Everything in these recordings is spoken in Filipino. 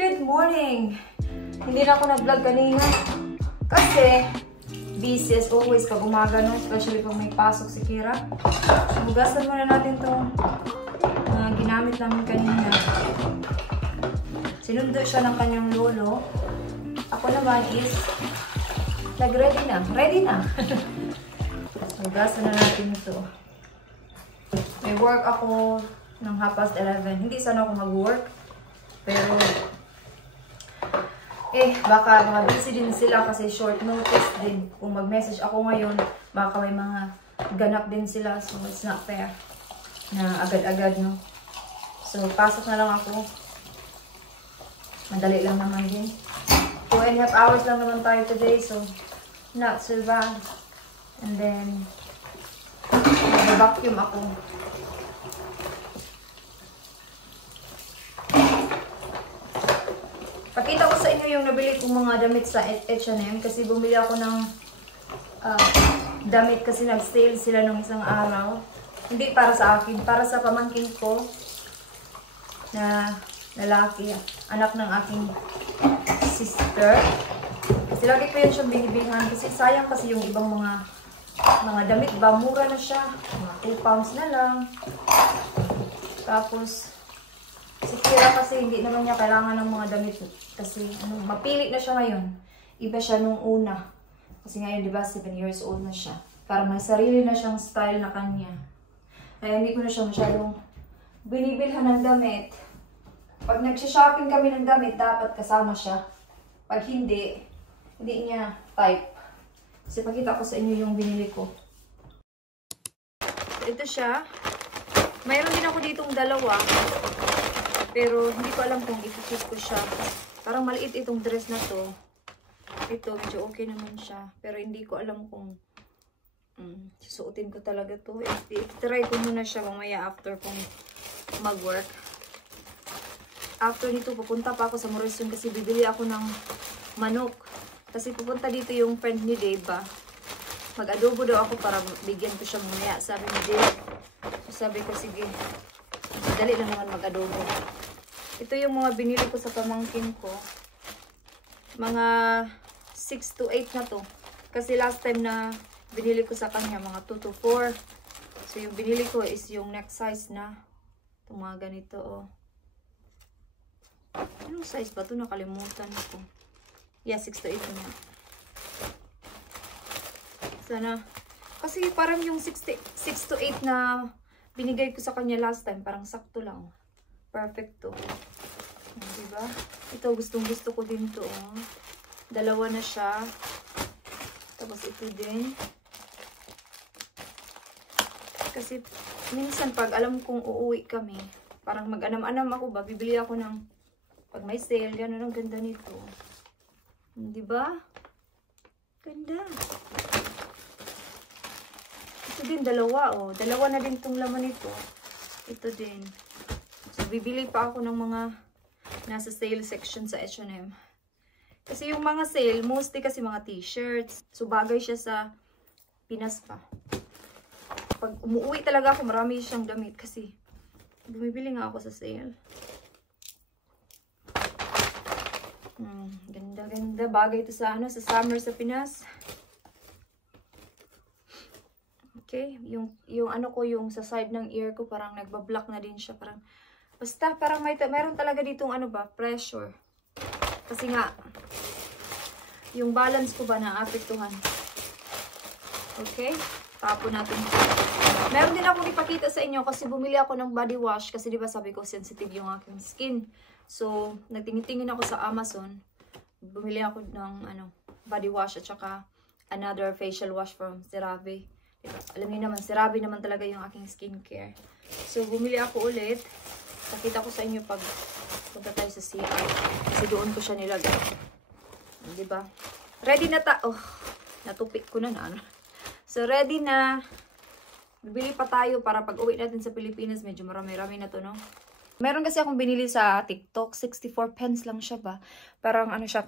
Good morning! Hindi na ako nag-vlog kanina kasi busy as always pag umaga, no? Especially pag may pasok si Kira. Hugasan muna natin itong ginamit namin kanina. Sinundo siya ng kanyang lolo. Ako naman is nag-ready na. Ready na! Hugasan na natin ito. May work ako ng 11:30. Hindi sana ako mag-work. Pero baka mga busy din sila kasi short notice din. Kung mag-message ako ngayon, baka may mga ganap din sila. So, it's not fair na agad-agad, no? So, pasok na lang ako. Madali lang naman din. 2.5 hours lang naman tayo today. So, not so bad. And then, mag-vacuum ako. Pakita ko sa inyo yung nabili kong mga damit sa H&M kasi bumili ako ng damit kasi nag-sale sila nung isang araw. Hindi para sa akin, para sa pamangkin ko na lalaki, anak ng aking sister. Kasi lagi ko yun siyang binibilhan kasi sayang kasi yung ibang mga damit ba, mura na siya. Mga 2 pounds na lang. Tapos, si Kira kasi hindi naman niya kailangan ng mga damit kasi mapili na siya ngayon. Iba siya nung una. Kasi ngayon, di ba, 7 years old na siya. Para may sarili na siyang style na kanya. Kaya hindi ko na siya masyadong binibilhan ng damit. Pag nagsha-shopping kami ng damit, dapat kasama siya. Pag hindi, hindi niya type. Kasi pakita ko sa inyo yung binili ko. So, ito siya. Mayroon din ako ditong dalawa. Pero hindi ko alam kung i-choose ko siya. Parang maliit itong dress na to. Ito, medyo okay naman siya. Pero hindi ko alam kung susuotin ko talaga to. I-try ko muna siya mamaya after kung mag-work. After nito, pupunta pa ako sa Morrison kasi bibili ako ng manok. Kasi pupunta dito yung friend ni Dave ba. Mag-adobo daw ako para bigyan ko siya mamaya. Sabi ni Dave. So sabi ko, sige. Madali lang naman mag-adobo. Ito yung mga binili ko sa pamangkin ko. Mga 6 to 8 na to. Kasi last time na binili ko sa kanya, mga 2 to 4. So yung binili ko is yung next size na. Itong mga ganito, oh. Anong size ba ito? Nakalimutan ko. Yeah, 6 to 8 na. Sana. Kasi parang yung 6 to 8 na binigay ko sa kanya last time, parang sakto lang. Perfect to. Diba? Ito, gustong-gusto ko din to. Oh. Dalawa na siya. Tapos ito din. Kasi minsan pag alam kong uuwi kami, parang mag-anam-anam ako ba, bibili ako ng pag may sale, gano'n ang ganda nito. Diba? Ganda. Ito din, dalawa, oh. Dalawa na din itong laman nito. Ito din. So, bibili pa ako ng mga nasa sale section sa H&M. Kasi yung mga sale, mostly kasi mga t-shirts. So, bagay siya sa Pinas pa. Pag umuwi talaga ako, marami siyang damit kasi bumibili nga ako sa sale. Ganda-ganda. Bagay ito sa sa summer sa Pinas. Okay, yung ano ko, yung sa side ng ear ko, parang nagbablock na din siya. Parang, basta, parang mayroon talaga ditong pressure. Kasi nga, yung balance ko ba naapektuhan. Okay, tapo natin. Meron din akong ipakita sa inyo kasi bumili ako ng body wash. Kasi diba sabi ko, sensitive yung aking skin. So, nagtingin-tingin ako sa Amazon. Bumili ako ng body wash at saka another facial wash from CeraVe. Diba? Alam niyo naman, CeraVe naman talaga yung aking skincare. So, bumili ako ulit. Pakita ko sa inyo pag punta tayo sa CR. Kasi doon ko siya nilagay. Diba? Ready na natupik ko na. So, ready na. Bibili pa tayo para pag uwi natin sa Pilipinas, medyo marami-rami na to, no? Meron kasi akong binili sa TikTok. 64 pence lang siya ba? Parang siya,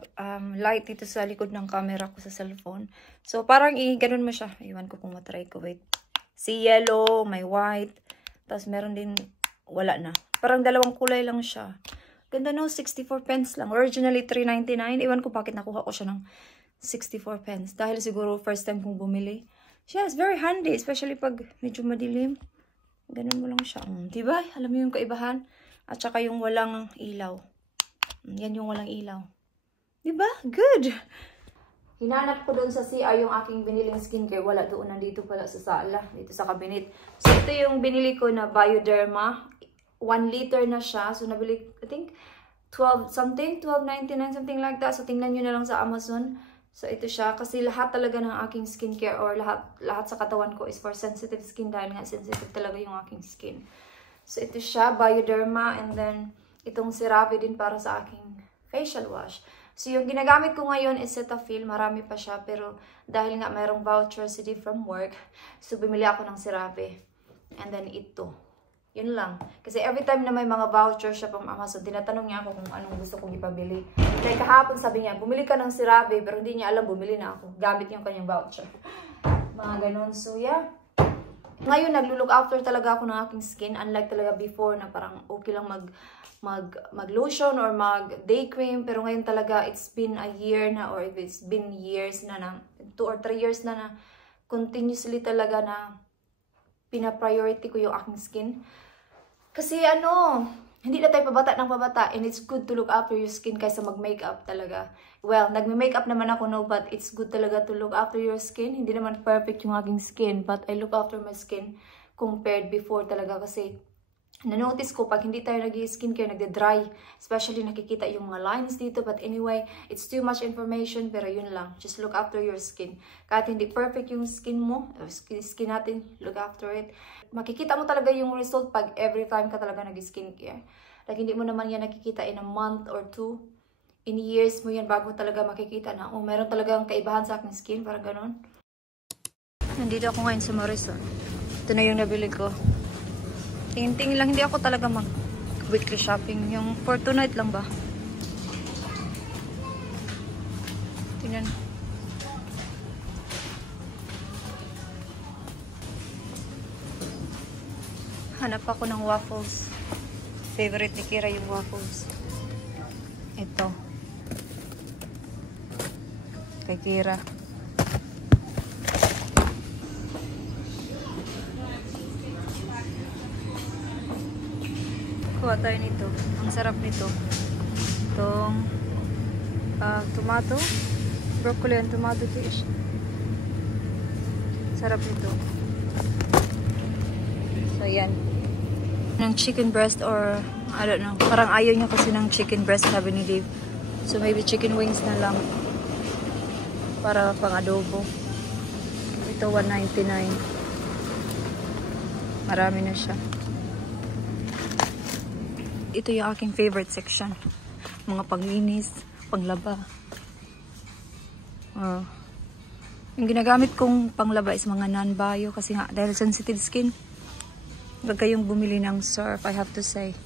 light dito sa likod ng camera ko sa cellphone. So, parang ganun mo siya. Iwan ko kung matry ko. Wait. Si yellow, may white. Tapos meron din, wala na. Parang dalawang kulay lang siya. Ganda no, 64 pence lang. Originally, 3.99. Iwan ko bakit nakuha ko siya ng 64 pence. Dahil siguro first time kong bumili. Siya, it's very handy. Especially pag medyo madilim. Ganun mo lang siya. Diba? Alam mo yung kaibahan? At saka yung walang ilaw. Yan yung walang ilaw. Diba? Good! Hinanap ko doon sa CR yung aking biniling skincare. Wala doon. Nandito pala sa sala. Dito sa cabinet. So, ito yung binili ko na Bioderma. 1 liter na siya. So, nabili, I think, 12 something. 12.99, something like that. So, tingnan nyo na lang sa Amazon. So, ito siya. Kasi lahat talaga ng aking skincare or lahat sa katawan ko is for sensitive skin. Dahil nga sensitive talaga yung aking skin. So, ito siya. Bioderma. And then, itong CeraVe din para sa aking facial wash. So, yung ginagamit ko ngayon is Cetaphil. Marami pa siya. Pero, dahil nga mayroong voucher CD from work, so, bumili ako ng CeraVe. And then, ito. Yun lang. Kasi every time na may mga voucher siya from Amazon, tinatanong niya ako kung anong gusto kong ipabili. Like, kahapon sabi niya, bumili ka ng CeraVe, pero hindi niya alam, bumili na ako. Gamit yung kanyang voucher. Mga ganun. So, yeah. Ngayon, naglo-look after talaga ako ng aking skin. Unlike talaga before na parang okay lang mag-lotion or mag-day cream. Pero ngayon talaga, it's been a year na or if it's been years na 2 or 3 years na continuously talaga na pina-priority ko yung aking skin. Kasi hindi na tayo pabata ng pabata and it's good to look after your skin kaysa mag-makeup talaga. Well, nagme-makeup naman ako no, but it's good talaga to look after your skin. Hindi naman perfect yung aking skin, but I look after my skin compared before talaga kasi na-notice ko pag hindi tayo nag-skincare, nagde-dry. Especially nakikita yung mga lines dito. But anyway, it's too much information. Pero yun lang. Just look after your skin. Kahit hindi perfect yung skin mo, skin natin, look after it. Makikita mo talaga yung result pag every time ka talaga nag-skincare. Like hindi mo naman yan nakikita in a month or 2. In years mo yan bago talaga makikita na, meron talagang kaibahan sa aking skin. Parang ganun. Nandito ako ngayon sa Morrison. Ito na yung nabili ko. Tingin-tingin lang, hindi ako talaga mag-weekly shopping. Yung for tonight lang ba? Tingnan. Hanap ako ng waffles. Favorite ni Kira yung waffles. Ito. Kay Kira. Kuha tayo nito. Ang sarap nito. Itong tomato. Broccoli and tomato fish. Sarap nito. So, yan. Ng chicken breast or, I don't know. Parang ayaw niya kasi ng chicken breast, sabi ni Dave. So, maybe chicken wings na lang. Para pang adobo. Ito, $1.99. Marami na siya. Ito yung aking favorite section. Mga panglinis, panglaba. Yung ginagamit kong panglaba is mga non-bio kasi nga dahil sensitive skin. Huwag kayong bumili ng surf, I have to say.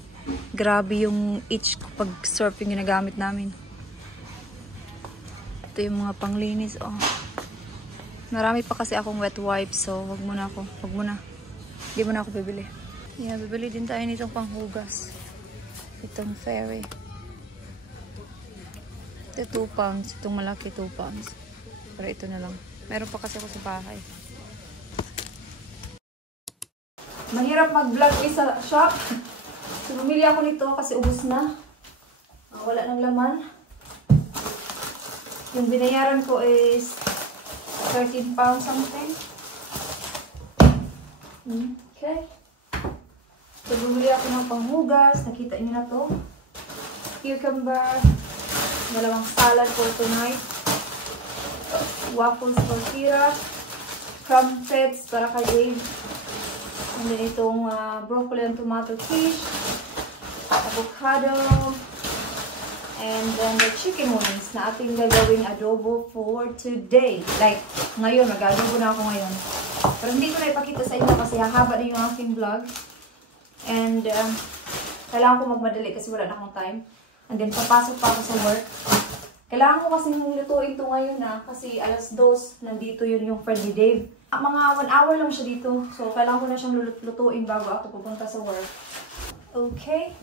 Grabe yung itch pag surf yung ginagamit namin. Ito yung mga panglinis. Marami pa kasi akong wet wipes, so wag muna ako. Wag muna. Hindi mo na ako bibili. Yeah, bibili din tayo nitong panghugas. Itong fairy. Ito 2 pounds. Itong malaki 2 pounds. Pero ito na lang. Meron pa kasi ako sa bahay. Mahirap mag-vlog sa shop. So, bumili ako nito kasi ubos na. Wala ng laman. Yung binayaran ko is 13 pounds something. Okay. So, bumili ako ng panghugas. Nakita niyo na to. Cucumber. Dalawang salad for tonight. Waffles for Kira. Crumpets para kay Dave. And then itong broccoli and tomato fish. Avocado. And then the chicken wings na ating gagawing adobo for today. Like, ngayon. Mag-adobo na ako ngayon. Pero hindi ko na ipakita sa inyo kasi hahaba na yung aking vlog. And, kailangan ko magmadali kasi wala na akong time. And then, papasok pa ako sa work. Kailangan ko kasi lutuin ito ngayon kasi 2:00, nandito yun yung friend ni Dave. Mga 1 hour lang siya dito. So, kailangan ko na siyang lutuin bago ako pupunta sa work. Okay.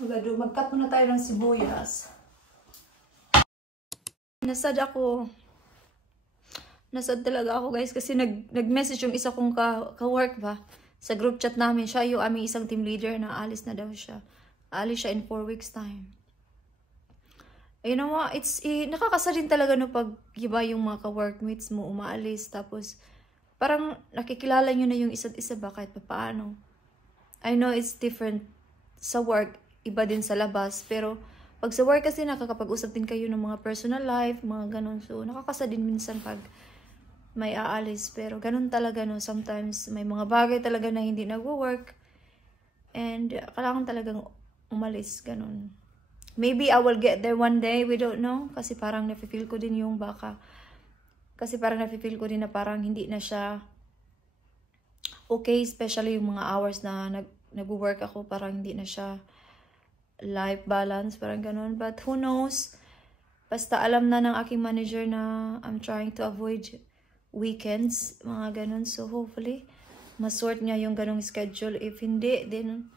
Mag-cut muna tayo ng sibuyas. Nasad talaga ako guys kasi nag-message yung isa kong ka-work ba sa group chat namin. Siya yung aming isang team leader na alis na daw siya. Alis siya in 4 weeks time. You know what? Nakakasa din talaga no pag iba yung mga ka-workmates mo umaalis tapos parang nakikilala nyo na yung isa't isa ba kahit paano. I know it's different sa work, iba din sa labas, pero pag sa work kasi nakakapag-usap din kayo ng mga personal life, mga ganun. So nakakasa din minsan pag may aalis, pero ganun talaga no. Sometimes may mga bagay talaga na hindi nagwo-work and kailangan talagang umalis, ganun. Maybe I will get there one day, we don't know. Kasi parang nafe-feel ko din yung baka. Kasi parang nafe-feel ko din na parang hindi na siya okay. Especially yung mga hours na nag-work ako. Parang hindi na siya life balance. Parang ganun. But who knows? Basta alam na ng aking manager na I'm trying to avoid weekends. Mga ganun. So hopefully, masort niya yung ganung schedule. If hindi, then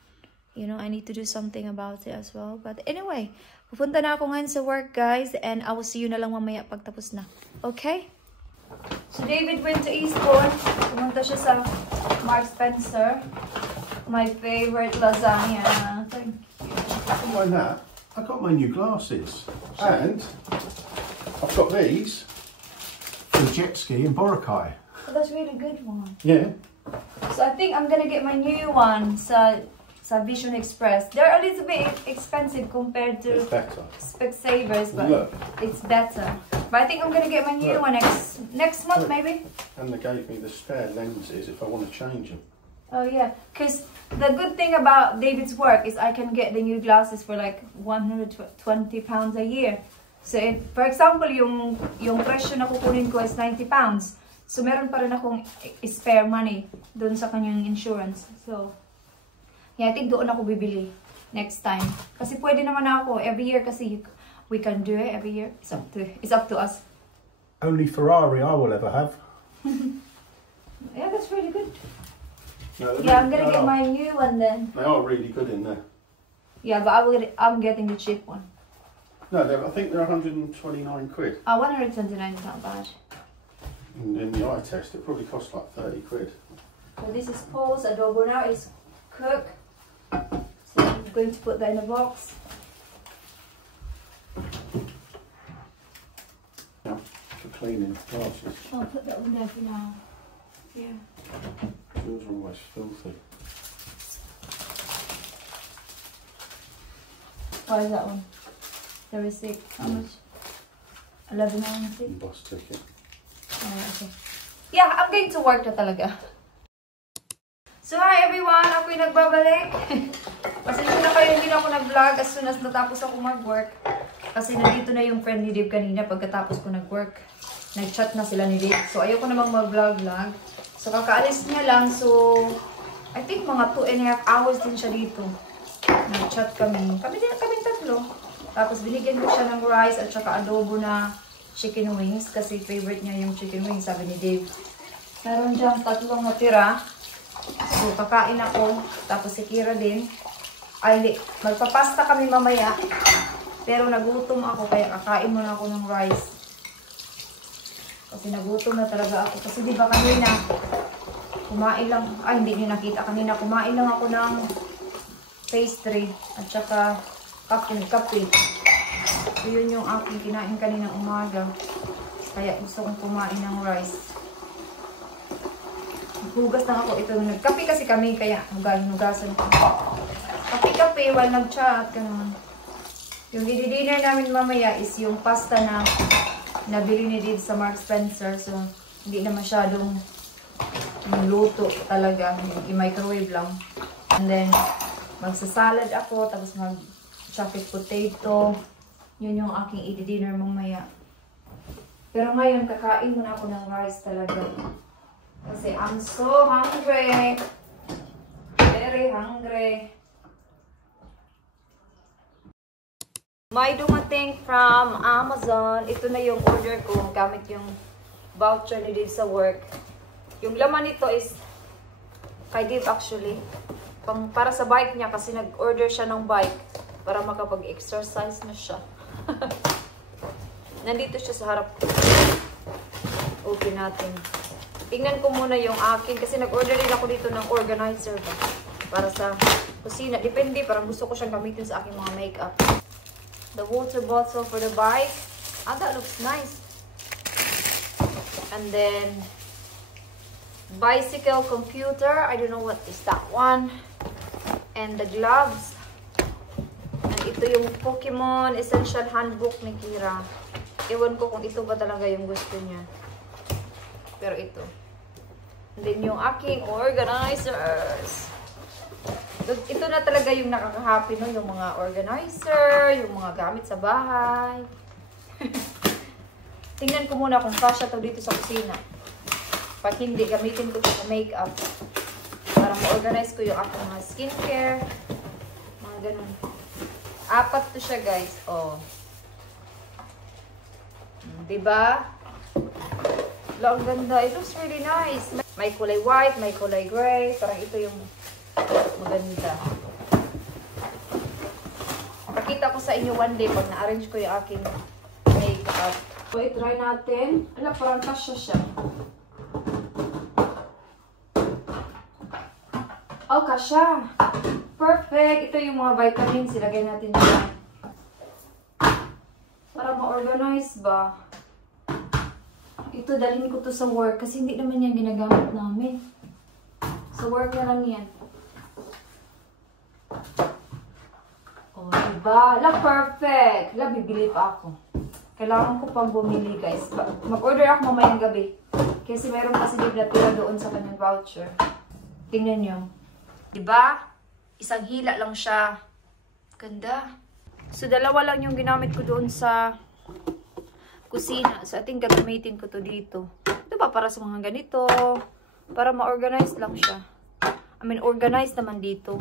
you know, I need to do something about it as well. But anyway, pupunta na ako ngayon sa work, guys. And I will see you na lang mamaya pagtapos na. Okay? So, David went to Eastbourne. Pumunta siya sa Mark Spencer. My favorite lasagna. Thank you. Not mind that. I got my new glasses. And I've got these for the jet ski in Boracay. Oh, that's a really good one. Yeah. So, I think I'm gonna get my new one sa Vision Express. They're a little bit expensive compared to It's better. Specsavers, but Look. it's better. But I think I'm gonna get my new one next month, maybe. And they gave me the spare lenses if I want to change them. Oh yeah, because the good thing about David's work is I can get the new glasses for like £120 a year. So for example, yung presyo na kukunin ko is £90. So meron pa rin akong spare money doon sa kanyang insurance. So yeah, I think doon ako bibili next time. Kasi pwede naman ako every year kasi we can do it every year. It's up to us. Only Ferrari I will ever have. Yeah, that's really good. No, Yeah, I'm gonna get my new one then. They are really good in there. Yeah, but I'm getting the cheap one. No, I think they're 129 quid. 129 is not bad. And in the eye test, it probably costs like 30 quid. So this is Paul's adobo now. It's cooked. So I'm going to put that in a box. Yeah, for cleaning glasses. I'll put that one there for now. Yeah. Yours are always filthy. What is that one? The receipt. How much? 11.90. Bus ticket. Oh, okay. Yeah, I'm going to work na talaga. So hi everyone! Ako'y nagbabalik. Pasensya na kayo, hindi na ako nag-vlog as soon as natapos ako mag-work. Kasi nandito na yung friend ni Dave kanina pagkatapos ko nag-work. Nag-chat na sila ni Dave. So ayoko namang mag-vlog-vlog. So kakaalis niya lang. So I think mga 2.5 hours din siya dito. Nag-chat kami. Kami tatlo. Tapos binigyan ko siya ng rice at saka adobo na chicken wings. Kasi favorite niya yung chicken wings, sabi ni Dave. Meron diyang 3 natira. So kakain ako. Tapos si Kira din. Ay, magpapasta kami mamaya. Pero nagutom ako kaya kakain muna ako ng rice. Kasi nagutom na talaga ako. Kasi di ba kanina, kumain lang, ay hindi niyo nakita kanina, kumain lang ako ng pastry at saka kape. So yun yung aking kinain kaninang umaga. Kaya gusto kong kumain ng rice. Hugas lang ako. Ito, nagkape kasi kami, kaya hugasan ko. Kape-kape, while nag-chat, ganun. Yung i-dinner namin mamaya is yung pasta na nabili ni Dave sa Mark Spencer. So, hindi na masyadong luto talaga. I-microwave lang. And then, magsasalad ako. Tapos mag-chocolate potato. Yun yung aking i-dinner mamaya. Pero ngayon, kakain muna ako ng rice talaga. Kasi I'm so hungry. Very hungry. May dumating from Amazon. Ito na yung order ko gamit yung voucher ni Dave sa work. Yung laman nito is kay Dave actually. Para sa bike niya kasi nag-order siya ng bike. para makapag-exercise na siya. Nandito siya sa harap ko. Open natin. Tingnan ko muna yung akin kasi nag-order din ako dito ng organizer ba para sa kusina. Depende, parang gusto ko siyang gamitin sa aking mga makeup. The water bottle for the bike. Ah, that looks nice. And then bicycle computer. I don't know what is that one. And the gloves. And ito yung Pokemon Essential Handbook ni Kira. Ewan ko kung ito ba talaga yung gusto niya. Pero ito. And then yung aking organizers. Ito na talaga yung nakaka-happy, no? Yung mga organizer, yung mga gamit sa bahay. Tingnan ko muna kung kasya to dito sa kusina. Pag hindi, gamitin ko ito sa makeup. Para ma-organize ko yung aking mga skincare. Mga ganun. 4 to siya, guys. Oh. Diba? Ang ganda. It looks really nice. May kulay white, may kulay gray. Parang ito yung maganda. Pakita ko sa inyo one day pag na-arrange ko yung aking makeup. So, i-try natin. Ala, parang kasya siya. Oh, kasya. Perfect. Ito yung mga vitamins. Ilagay natin dyan. Para ma-organize ba? Ito, dalhin ko to sa work kasi hindi naman yan ginagamit namin. Sa work na lang yan. Oh, diba? La, perfect! La, bibili pa ako. Kailangan ko pang bumili, guys. Mag-order ako mamayang gabi. Kasi mayroon kasi di natira doon sa kanyang voucher. Tingnan nyo. Diba? Isang hila lang siya. Ganda. So, 2 lang yung ginamit ko doon sa kusina. So, I think gagamitin ko to dito. Ito ba para sa mga ganito? Para ma-organize lang siya. I mean, organized naman dito.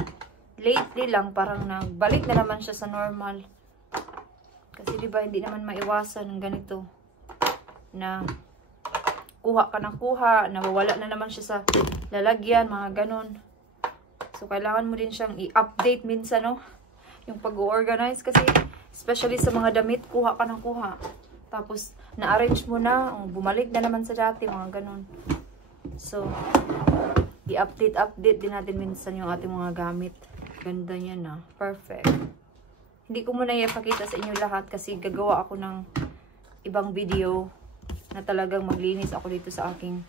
Lately lang, parang nagbalik na naman siya sa normal. Kasi diba, hindi naman maiwasan ng ganito. Na kuha ka ng kuha, nawawala na naman siya sa lalagyan, mga ganon. So, kailangan mo din siyang i-update minsan, no? Yung pag-organize kasi, especially sa mga damit, kuha ka ng kuha. Tapos, na-arrange mo na, bumalik na naman sa dati, mga ganon. So, i-update din natin minsan yung ating mga gamit. Ganda niya na. Perfect. Hindi ko muna ipakita sa inyo lahat kasi gagawa ako ng ibang video na talagang maglinis ako dito sa aking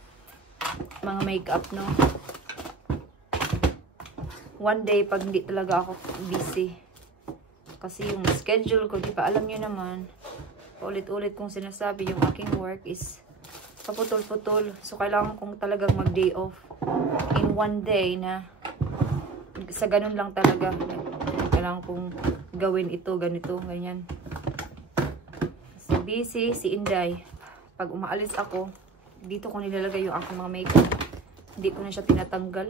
mga makeup, no? One day, pag hindi talaga ako busy. Kasi yung schedule ko, di ba alam nyo naman, paulit-ulit kong sinasabi, yung aking work is paputol-putol. So, kailangan kong talagang mag-day off in one day na sa ganun lang talaga. Kailangan kong gawin ito, ganito, ganyan. So, busy si Inday. Pag umaalis ako, dito ko nilalagay yung aking mga makeup. Hindi ko na siya tinatanggal.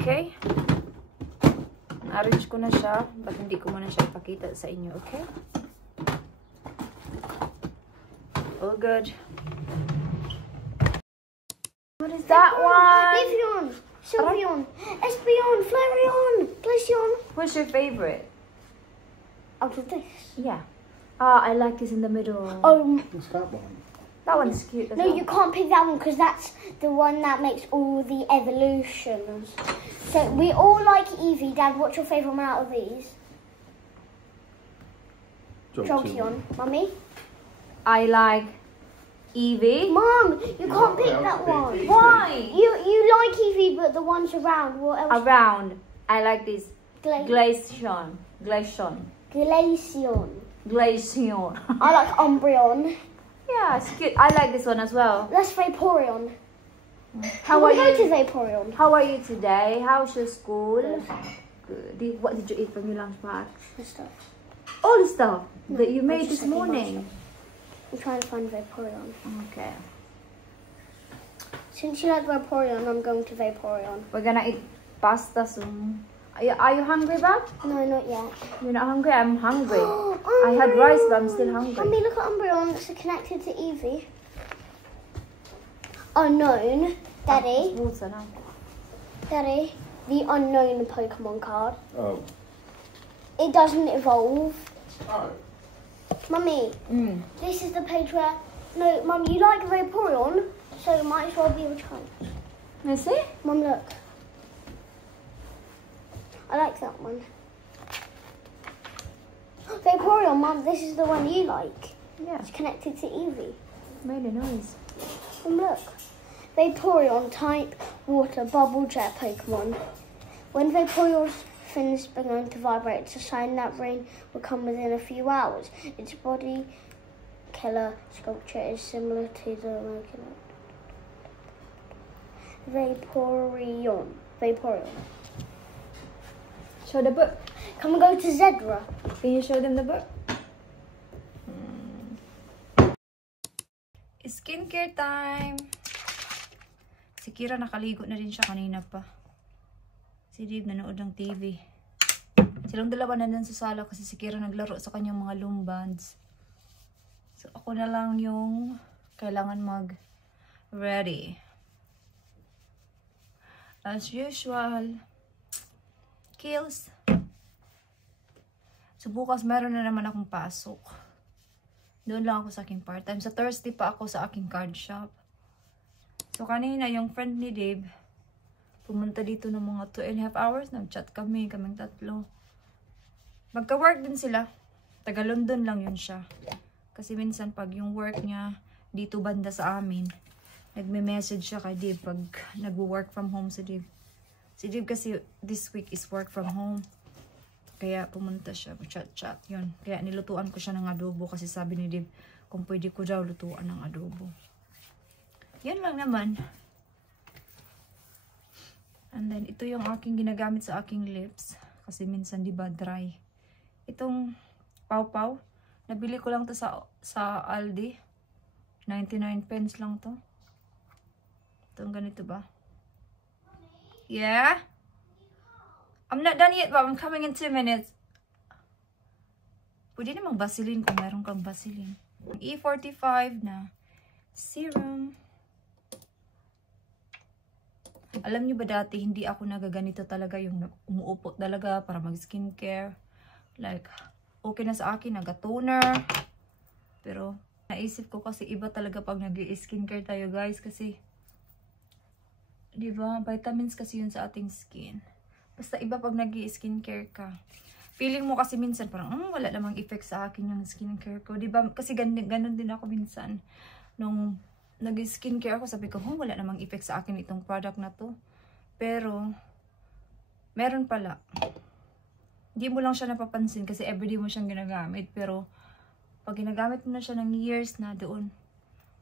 Okay. Na-arrange ko na siya. But hindi ko muna siya ipakita sa inyo. Okay? All good. What is that one? Livion, Sylveon, Espeon, Flareon, Glaceon. What's your favorite? Out of this? Yeah. I like this in the middle. What's that one? That one's cute as No, well. you can't pick that one because that's the one that makes all the evolutions. So we all like Eevee. Dad, what's your favourite one out of these? Jolteon. Mummy? I like Eevee. Mum, you can't pick that one. Why? You like Eevee, but the ones around. What else? Around. I like this Glaceon. Glaceon. Glaceon. Glaceon. I like Umbreon. Yeah, it's cute. I like this one as well. That's Vaporeon. How we are go to you? Vaporeon. How are you today? How's your school? Good. Good. What did you eat from your lunch box? And stuff. All the stuff that you I'm made just this checking my morning. stuff. I'm trying to find Vaporeon. Okay. Since you like Vaporeon, I'm going to Vaporeon. We're gonna eat pasta soon. Are you hungry, Bob? No, not yet. You're not hungry? I'm hungry. I had rice, but I'm still hungry. Mummy, look at Umbreon. It's connected to Eevee. Unknown. Daddy. Bulsa na. Daddy. the unknown Pokemon card. Oh. It doesn't evolve. Oh. Mummy, this is the page where... No, Mum, you like Vaporeon, so it might as well be a chance. I see? Mum, look. I like that one. Vaporeon, Mum, this is the one you like. Yeah, It's connected to Eevee. made a noise. Mum, look. Vaporeon, type water, bubble jet Pokemon. When Vaporeon's fins began to vibrate, it's a sign that rain will come within a few hours. Its body killer sculpture is similar to the American Vaporeon. Show the book. Can we go to Zedra? Can you show them the book? Skincare time! Si Kira nakaligo na rin siya kanina pa. Si Dave nanood ng TV. Silang dalawa na sa sala kasi si Kira naglaro sa kanyang mga Lumbands. So ako na lang yung kailangan mag-ready. As usual. Kills. So bukas meron na naman akong pasok. Doon lang ako sa aking part-time. Sa Thursday pa ako sa aking card shop. So kanina yung friend ni Dave pumunta dito ng mga 2.5 hours. Nag-chat kaming tatlo. Magka-work din sila. Taga London lang yun siya. Kasi minsan pag yung work niya dito banda sa amin, nagme-message siya kay Dave pag nag-work from home si Dave. Si Dave kasi this week is work from home. Kaya pumunta siya, chat-chat, yun. Kaya nilutuan ko siya ng adobo kasi sabi ni Dave kung pwede ko daw lutuan ng adobo. Yan lang naman. And then, ito yung aking ginagamit sa aking lips. Kasi minsan, di ba, dry. Itong pawpaw, nabili ko lang to sa Aldi. 99 pence lang to. Itong ganito ba? Yeah? I'm not done yet, but I'm coming in 2 minutes. Pwede namang Vaseline kung meron kang Vaseline. E45 na serum. Alam niyo ba dati, hindi ako nagaganito talaga yung umuupo talaga para mag-skincare. Like, okay na sa akin, naga-toner. Pero, naisip ko kasi iba talaga pag nag-skincare tayo guys. Kasi, di ba, vitamins kasi yun sa ating skin. Basta iba pag nag-skincare ka. Feeling mo kasi minsan parang, wala namang effect sa akin yung skincare ko. Diba? Kasi ganun din ako minsan. Nung nag-skincare ako, sabi ko, wala namang effect sa akin itong product na to. Pero, meron pala. Hindi mo lang siya napapansin kasi everyday mo siyang ginagamit. Pero, pag ginagamit mo na siya ng years na doon,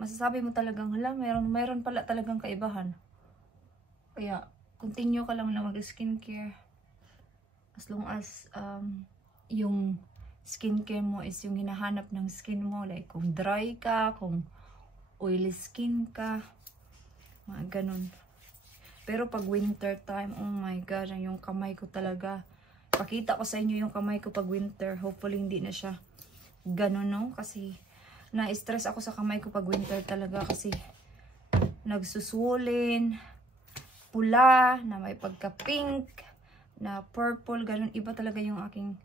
masasabi mo talagang, meron pala talagang kaibahan. Kaya, continue ka lang na mag-skincare. As long as yung skincare mo is yung hinahanap ng skin mo. Like kung dry ka, kung oily skin ka. Mga ganun. Pero pag winter time, oh my God, yung kamay ko talaga. Pakita ko sa inyo yung kamay ko pag winter. Hopefully hindi na siya ganun, no? Kasi na-stress ako sa kamay ko pag winter talaga. Kasi nagsusulin, pula, na may pagka-pink, na purple, ganun. Iba talaga yung aking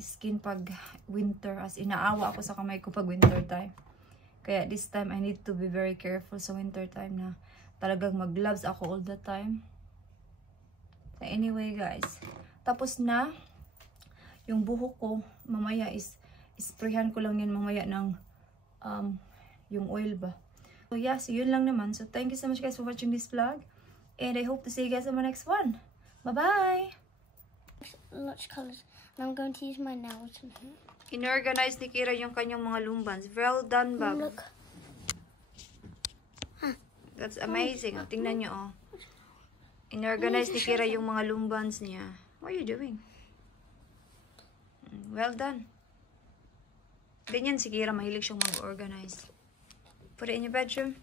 skin pag winter. As inaawa ako sa kamay ko pag winter time. Kaya this time, I need to be very careful sa winter time na talagang mag-gloves ako all the time. So anyway guys, tapos na yung buhok ko. Mamaya sprayhan ko lang yan mamaya ng yung oil ba. So yeah, so yun lang naman. So thank you so much guys for watching this vlog. And I hope to see you guys on my next one. Bye-bye! Lots of colours. And I'm going to use my nails. Inorganize ni Kira yung kanyang mga lumbans. Well done, Bob. Look. That's amazing. Oh, tingnan nyo, oh. Inorganize ni Kira yung mga lumbans niya. What are you doing? Well done. Ganyan si Kira, mahilig siyang mag-organize. Put it in your bedroom.